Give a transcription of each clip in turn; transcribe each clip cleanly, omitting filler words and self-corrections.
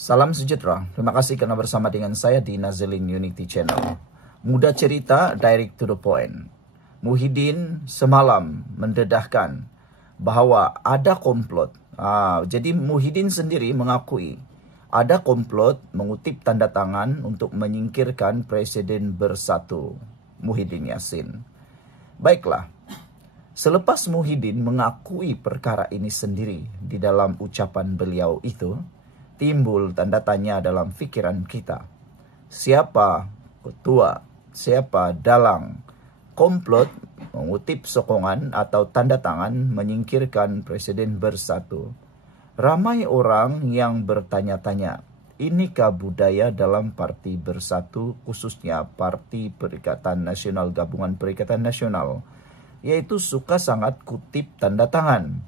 Salam sejahtera. Terima kasih karena bersama dengan saya di Nazilin Unity Channel. Mudah cerita, direct to the point. Muhyiddin semalam mendedahkan bahawa ada komplot. Jadi Muhyiddin sendiri mengakui ada komplot mengutip tanda tangan untuk menyingkirkan Presiden Bersatu, Muhyiddin Yassin. Baiklah, selepas Muhyiddin mengakui perkara ini sendiri di dalam ucapan beliau itu, timbul tanda tanya dalam fikiran kita. Siapa ketua, siapa dalang komplot mengutip sokongan atau tanda tangan menyingkirkan Presiden Bersatu? Ramai orang yang bertanya-tanya, inikah budaya dalam Parti Bersatu, khususnya Parti Perikatan Nasional, Gabungan Perikatan Nasional, yaitu suka sangat kutip tanda tangan.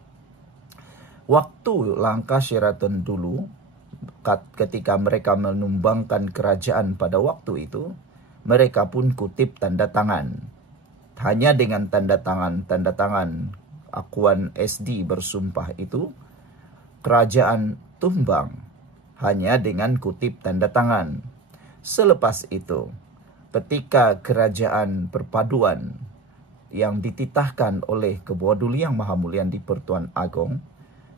Waktu langkah Sheraton dulu, ketika mereka menumbangkan kerajaan pada waktu itu, mereka pun kutip tanda tangan. Hanya dengan tanda tangan akuan SD bersumpah itu, kerajaan tumbang. Hanya dengan kutip tanda tangan. Selepas itu, ketika kerajaan perpaduan yang dititahkan oleh Ketua Duli Yang Maha Mulia di Pertuan Agong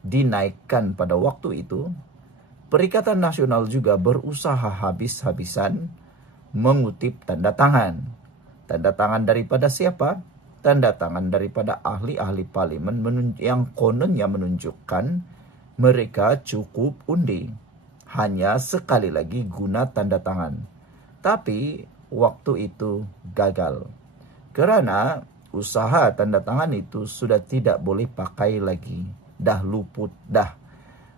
dinaikkan pada waktu itu, Perikatan Nasional juga berusaha habis-habisan mengutip tanda tangan. Tanda tangan daripada siapa? Tanda tangan daripada ahli-ahli parlimen yang kononnya menunjukkan mereka cukup undi. Hanya sekali lagi guna tanda tangan. Tapi waktu itu gagal. Karena usaha tanda tangan itu sudah tidak boleh pakai lagi. Dah luput, dah.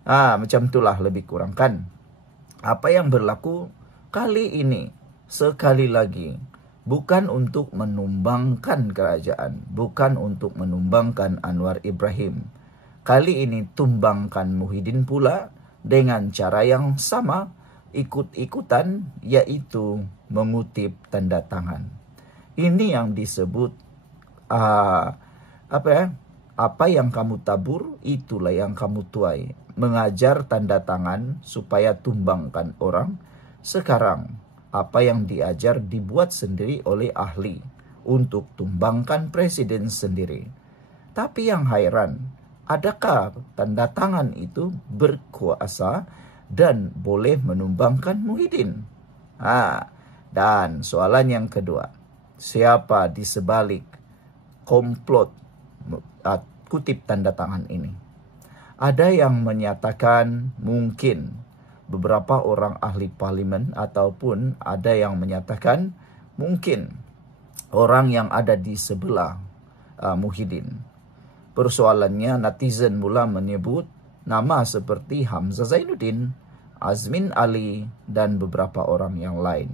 Macam itulah lebih kurang kan. Apa yang berlaku kali ini, sekali lagi, bukan untuk menumbangkan kerajaan, bukan untuk menumbangkan Anwar Ibrahim. Kali ini tumbangkan Muhyiddin pula dengan cara yang sama, ikut-ikutan, yaitu mengutip tanda tangan. Ini yang disebut apa yang kamu tabur, itulah yang kamu tuai. Mengajar tanda tangan supaya tumbangkan orang. Sekarang, apa yang diajar dibuat sendiri oleh ahli untuk tumbangkan presiden sendiri. Tapi yang heran, adakah tanda tangan itu berkuasa dan boleh menumbangkan Muhyiddin? Dan soalan yang kedua, siapa di sebalik komplot kutip tanda tangan ini? Ada yang menyatakan mungkin beberapa orang ahli parlimen, ataupun ada yang menyatakan mungkin orang yang ada di sebelah Muhyiddin. Persoalannya, netizen mula menyebut nama seperti Hamzah Zainuddin, Azmin Ali, dan beberapa orang yang lain.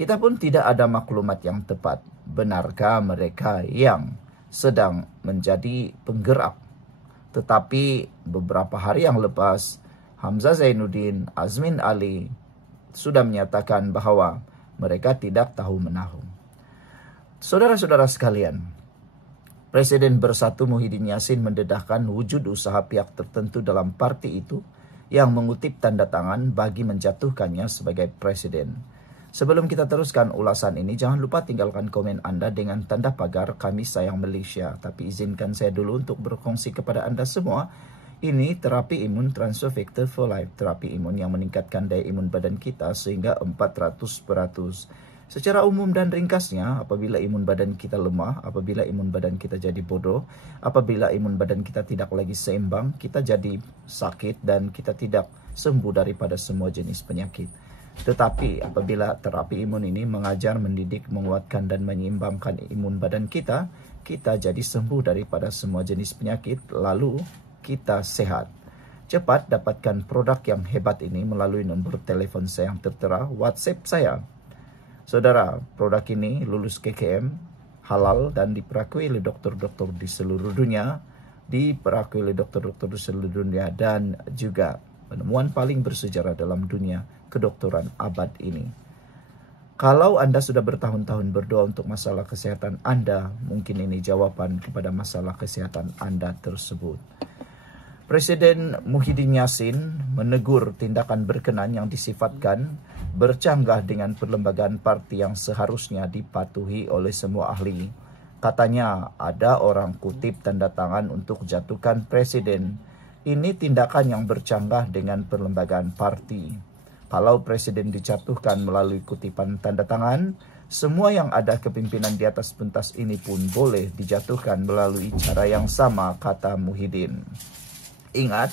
Kita pun tidak ada maklumat yang tepat. Benarkah mereka yang sedang menjadi penggerak? Tetapi beberapa hari yang lepas, Hamzah Zainuddin, Azmin Ali sudah menyatakan bahawa mereka tidak tahu menahu. Saudara-saudara sekalian, Presiden Bersatu Muhyiddin Yassin mendedahkan wujud usaha pihak tertentu dalam parti itu yang mengutip tanda tangan bagi menjatuhkannya sebagai presiden. Sebelum kita teruskan ulasan ini, jangan lupa tinggalkan komen Anda dengan tanda pagar Kami Sayang Malaysia. Tapi izinkan saya dulu untuk berkongsi kepada Anda semua. Ini terapi imun Transfer Factor for Life. Terapi imun yang meningkatkan daya imun badan kita sehingga 400%. Secara umum dan ringkasnya, apabila imun badan kita lemah, apabila imun badan kita jadi bodoh, apabila imun badan kita tidak lagi seimbang, kita jadi sakit dan kita tidak sembuh daripada semua jenis penyakit. Tetapi apabila terapi imun ini mengajar, mendidik, menguatkan dan menyeimbangkan imun badan kita, kita jadi sembuh daripada semua jenis penyakit, lalu kita sehat. Cepat dapatkan produk yang hebat ini melalui nombor telefon saya yang tertera, WhatsApp saya. Saudara, produk ini lulus KKM, halal dan diperakui oleh dokter-dokter di seluruh dunia, diperakui oleh dokter-dokter di seluruh dunia, dan juga penemuan paling bersejarah dalam dunia kedokteran abad ini. Kalau Anda sudah bertahun-tahun berdoa untuk masalah kesehatan Anda, mungkin ini jawaban kepada masalah kesehatan Anda tersebut. Presiden Muhyiddin Yassin menegur tindakan berkenan yang disifatkan bercanggah dengan perlembagaan parti yang seharusnya dipatuhi oleh semua ahli. Katanya ada orang kutip tanda tangan untuk jatuhkan presiden. Ini tindakan yang bercanggah dengan perlembagaan parti. Kalau presiden dijatuhkan melalui kutipan tanda tangan, semua yang ada kepimpinan di atas pentas ini pun boleh dijatuhkan melalui cara yang sama, kata Muhyiddin. Ingat,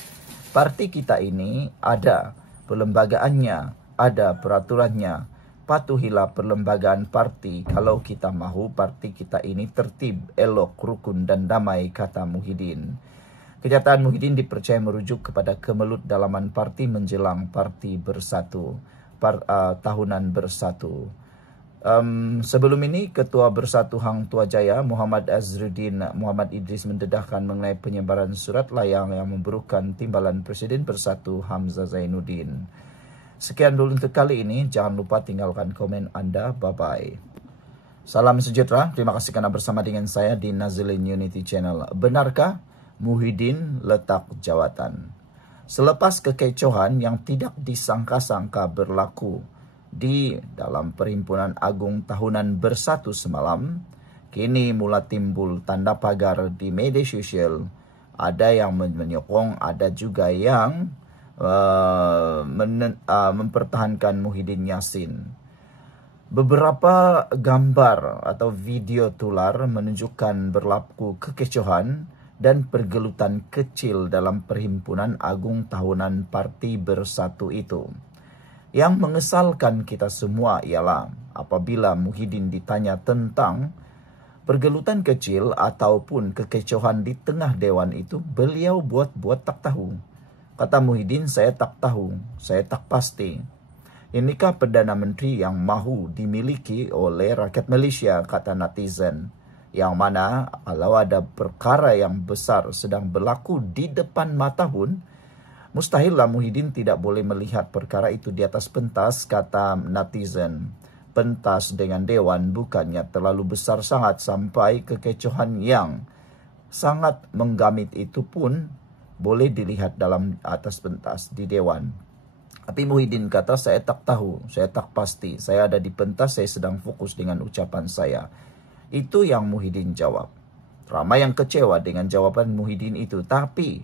parti kita ini ada perlembagaannya, ada peraturannya. Patuhilah perlembagaan parti kalau kita mahu parti kita ini tertib, elok, rukun dan damai, kata Muhyiddin. Kenyataan Muhyiddin dipercaya merujuk kepada kemelut dalaman parti menjelang parti bersatu, tahunan bersatu. Sebelum ini, Ketua Bersatu Hang Tua Jaya Muhammad Azruddin Muhammad Idris mendedahkan mengenai penyebaran surat layang yang memburukan timbalan Presiden Bersatu Hamzah Zainuddin. Sekian dulu untuk kali ini. Jangan lupa tinggalkan komen Anda. Bye-bye. Salam sejahtera. Terima kasih karena bersama dengan saya di Nazilin Unity Channel. Benarkah Muhyiddin letak jawatan? Selepas kekecohan yang tidak disangka-sangka berlaku di dalam Perhimpunan Agung Tahunan Bersatu semalam, kini mula timbul tanda pagar di media sosial. Ada yang menyokong, ada juga yang mempertahankan Muhyiddin Yassin. Beberapa gambar atau video tular menunjukkan berlaku kekecohan dan pergelutan kecil dalam Perhimpunan Agung Tahunan Parti Bersatu itu. Yang mengesalkan kita semua ialah apabila Muhyiddin ditanya tentang pergelutan kecil ataupun kekecohan di tengah dewan itu, beliau buat-buat tak tahu. Kata Muhyiddin, saya tak tahu, saya tak pasti. Inikah Perdana Menteri yang mahu dimiliki oleh rakyat Malaysia, kata netizen. Yang mana kalau ada perkara yang besar sedang berlaku di depan mata pun, mustahillah Muhyiddin tidak boleh melihat perkara itu di atas pentas, kata netizen. Pentas dengan dewan bukannya terlalu besar sangat sampai kekecohan yang sangat menggamit itu pun boleh dilihat dalam atas pentas di dewan. Tapi Muhyiddin kata, saya tak tahu, saya tak pasti. Saya ada di pentas, saya sedang fokus dengan ucapan saya. Itu yang Muhyiddin jawab. Ramai yang kecewa dengan jawaban Muhyiddin itu. Tapi,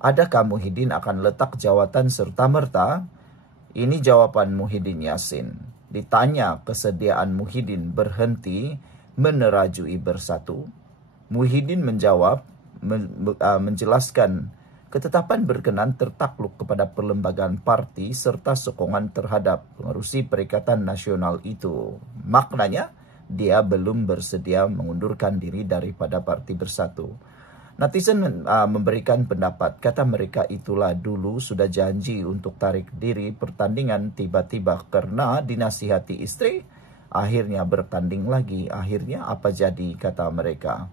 adakah Muhyiddin akan letak jawatan serta-merta? Ini jawaban Muhyiddin Yassin. Ditanya kesediaan Muhyiddin berhenti menerajui Bersatu. Muhyiddin menjawab, menjelaskan ketetapan berkenan tertakluk kepada perlembagaan parti serta sokongan terhadap pengerusi Perikatan Nasional itu. Maknanya, dia belum bersedia mengundurkan diri daripada Parti Bersatu. Netizen memberikan pendapat, kata mereka itulah dulu sudah janji untuk tarik diri pertandingan, tiba-tiba karena dinasihati istri, akhirnya bertanding lagi. Akhirnya apa jadi, kata mereka.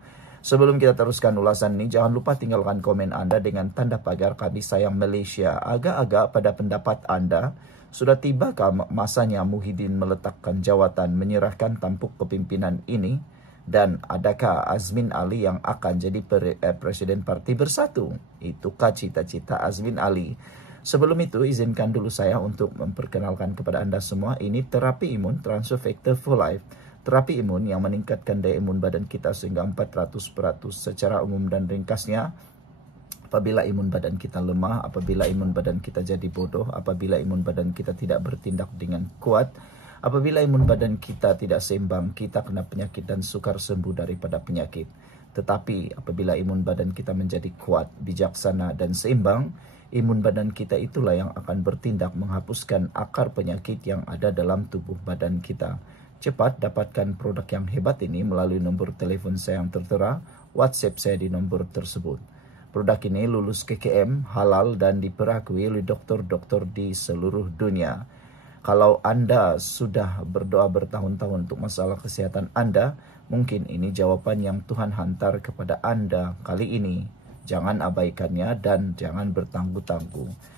Sebelum kita teruskan ulasan ini, jangan lupa tinggalkan komen Anda dengan tanda pagar Kami Sayang Malaysia. Agak-agak pada pendapat Anda, sudah tibakah masanya Muhyiddin meletakkan jawatan menyerahkan tampuk kepimpinan ini? Dan adakah Azmin Ali yang akan jadi Presiden Parti Bersatu? Itukah cita-cita Azmin Ali? Sebelum itu, izinkan dulu saya untuk memperkenalkan kepada Anda semua, ini terapi imun Transfer Factor for Life. Terapi imun yang meningkatkan daya imun badan kita sehingga 400% secara umum dan ringkasnya. Apabila imun badan kita lemah, apabila imun badan kita jadi bodoh, apabila imun badan kita tidak bertindak dengan kuat, apabila imun badan kita tidak seimbang, kita kena penyakit dan sukar sembuh daripada penyakit. Tetapi apabila imun badan kita menjadi kuat, bijaksana dan seimbang, imun badan kita itulah yang akan bertindak menghapuskan akar penyakit yang ada dalam tubuh badan kita. Cepat dapatkan produk yang hebat ini melalui nombor telefon saya yang tertera, WhatsApp saya di nombor tersebut. Produk ini lulus KKM, halal dan diperakui oleh dokter-dokter di seluruh dunia. Kalau Anda sudah berdoa bertahun-tahun untuk masalah kesehatan Anda, mungkin ini jawaban yang Tuhan hantar kepada Anda kali ini. Jangan abaikannya dan jangan bertangguh-tangguh.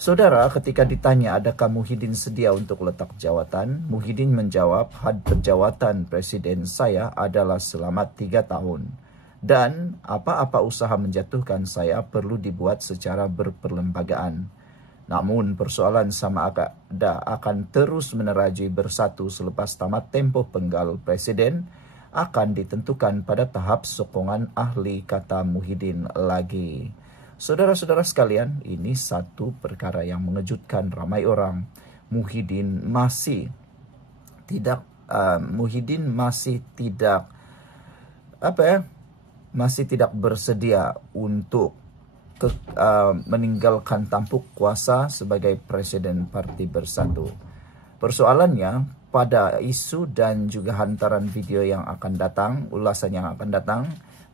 Saudara, ketika ditanya adakah Muhyiddin sedia untuk letak jawatan, Muhyiddin menjawab, had jawatan presiden saya adalah selama 3 tahun. Dan apa-apa usaha menjatuhkan saya perlu dibuat secara berperlembagaan. Namun persoalan sama ada akan terus menerajui Bersatu selepas tamat tempoh penggal presiden akan ditentukan pada tahap sokongan ahli, kata Muhyiddin lagi. Saudara-saudara sekalian, ini satu perkara yang mengejutkan ramai orang. Muhyiddin masih tidak masih tidak bersedia untuk meninggalkan tampuk kuasa sebagai Presiden Parti Bersatu. Persoalannya, pada isu dan juga hantaran video yang akan datang, ulasan yang akan datang,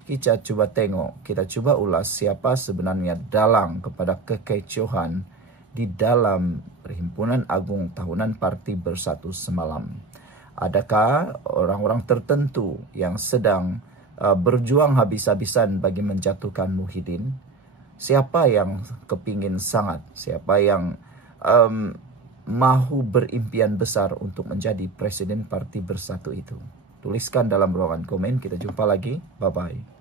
kita coba ulas siapa sebenarnya dalang kepada kekecohan di dalam Perhimpunan Agung Tahunan Parti Bersatu semalam. Adakah orang-orang tertentu yang sedang berjuang habis-habisan bagi menjatuhkan Muhyiddin? Siapa yang kepingin sangat, siapa yang mahu berimpian besar untuk menjadi Presiden Parti Bersatu itu? Tuliskan dalam ruangan komen, kita jumpa lagi, bye-bye.